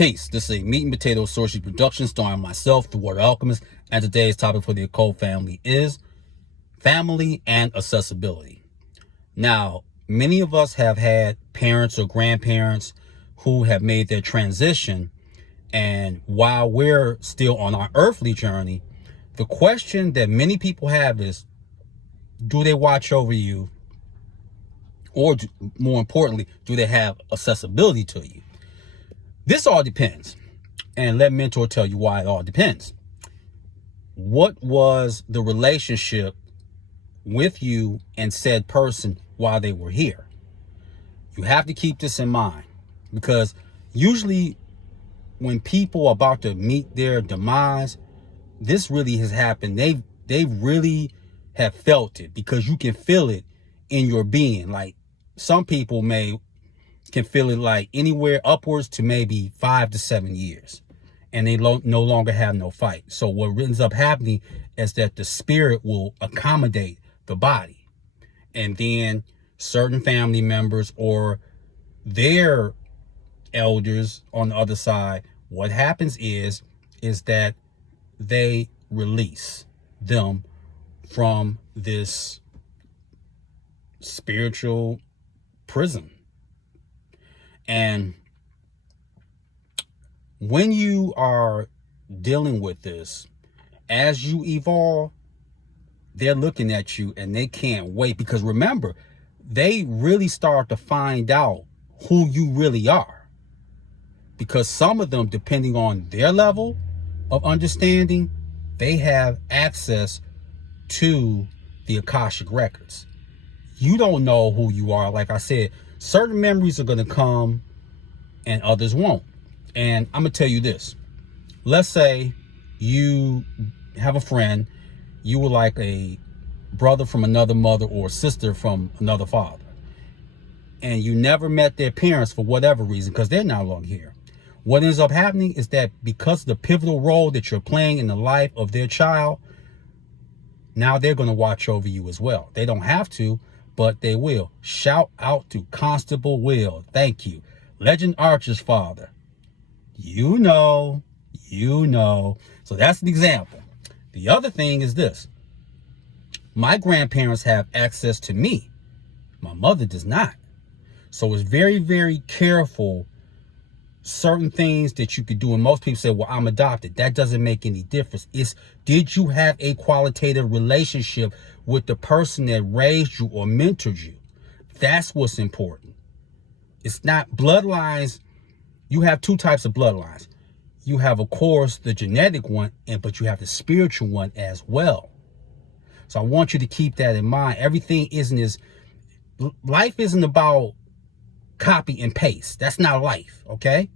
Peace. This is a Meat and Potato Sorcery production starring myself, the Water Alchemist, and today's topic for the occult family is family and accessibility. Now, many of us have had parents or grandparents who have made their transition, and while we're still on our earthly journey, the question that many people have is, do they watch over you? Or more importantly, do they have accessibility to you? This all depends. And let Mentor tell you why it all depends. What was the relationship with you and said person while they were here? You have to keep this in mind, because usually when people are about to meet their demise, this really has happened. They really have felt it, because you can feel it in your being. Like, some people can feel it like anywhere upwards to maybe 5 to 7 years, and they no longer have no fight. So what ends up happening is that the spirit will accommodate the body, and then certain family members or their elders on the other side, what happens is that they release them from this spiritual prison. And when you are dealing with this, as you evolve, they're looking at you and they can't wait, because remember, they really start to find out who you really are. Because some of them, depending on their level of understanding, they have access to the Akashic records. You don't know who you are. Like I said, certain memories are going to come and others won't. And I'm going to tell you this. Let's say you have a friend, you were like a brother from another mother or sister from another father, and you never met their parents for whatever reason, because they're no longer here. What ends up happening is that because of the pivotal role that you're playing in the life of their child, now they're going to watch over you as well. They don't have to, but they will. Shout out to Constable Will. Thank you. Legend Archer's father. You know. So that's an example. The other thing is this. My grandparents have access to me. My mother does not. So it's very, very careful. Certain things that you could do, and most people say, well, I'm adopted. That doesn't make any difference. It's, did you have a qualitative relationship with the person that raised you or mentored you? That's what's important. It's not bloodlines. You have two types of bloodlines. You have, of course, the genetic one, but you have the spiritual one as well. So I want you to keep that in mind. Everything life isn't about copy and paste. That's not life, okay?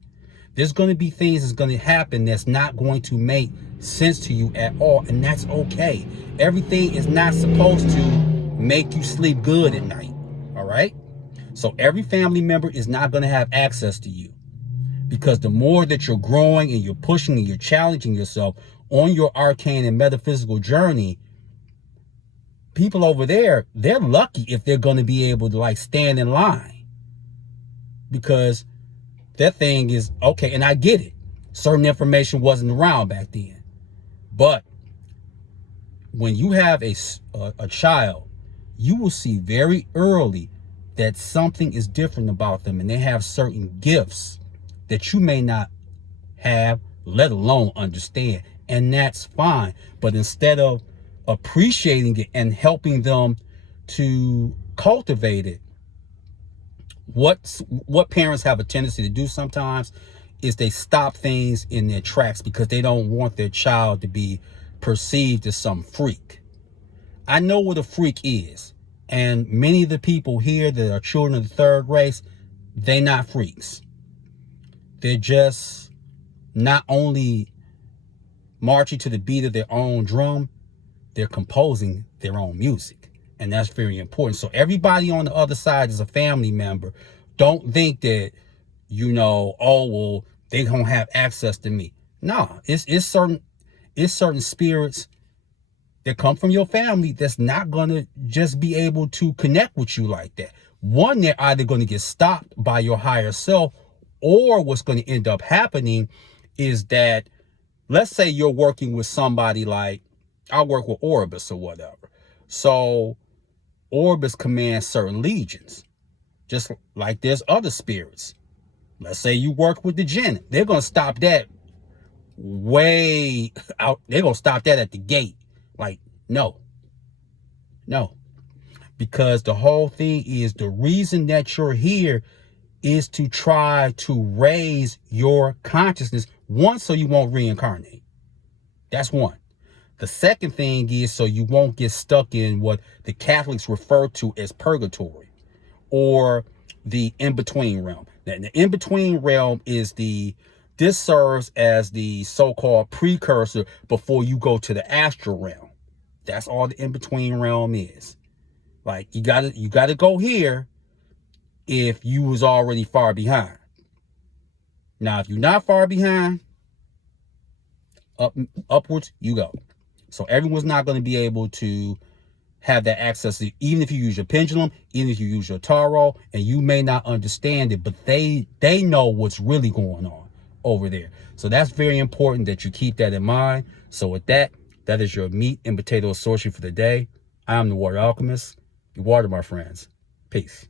There's going to be things that's going to happen that's not going to make sense to you at all, and that's okay. Everything is not supposed to make you sleep good at night, all right? So every family member is not going to have access to you, because the more that you're growing and you're pushing and you're challenging yourself on your arcane and metaphysical journey, people over there, they're lucky if they're going to be able to like stand in line. Because that thing is, okay, and I get it. Certain information wasn't around back then. But when you have a child, you will see very early that something is different about them, and they have certain gifts that you may not have, let alone understand. And that's fine. But instead of appreciating it and helping them to cultivate it, what parents have a tendency to do sometimes is they stop things in their tracks, because they don't want their child to be perceived as some freak. I know what a freak is, and many of the people here that are children of the third race, they're not freaks. They're just not only marching to the beat of their own drum, they're composing their own music. And that's very important. So everybody on the other side is a family member. Don't think that, oh, well, they don't have access to me. No, it's certain spirits that come from your family that's not going to just be able to connect with you like that. One, they're either going to get stopped by your higher self, Or what's going to end up happening is that, let's say you're working with somebody like, I work with Orbis or whatever. So Orbis commands certain legions, just like there's other spirits. Let's say you work with the Jinn. They're going to stop that way out. They're going to stop that at the gate. Like, no. Because the whole thing is, the reason that you're here is to try to raise your consciousness. One, so you won't reincarnate. That's one. The second thing is so you won't get stuck in what the Catholics refer to as purgatory, or the in-between realm. Now, the in-between realm is this serves as the so-called precursor before you go to the astral realm. That's all the in-between realm is. Like, you gotta go here if you was already far behind. Now, if you're not far behind, upwards you go. So everyone's not going to be able to have that access to, even if you use your pendulum, even if you use your tarot, and you may not understand it, but they know what's really going on over there. So that's very important that you keep that in mind. So with that, that is your meat and potato sorcery for the day. I am the Water Alchemist. Your water, my friends. Peace.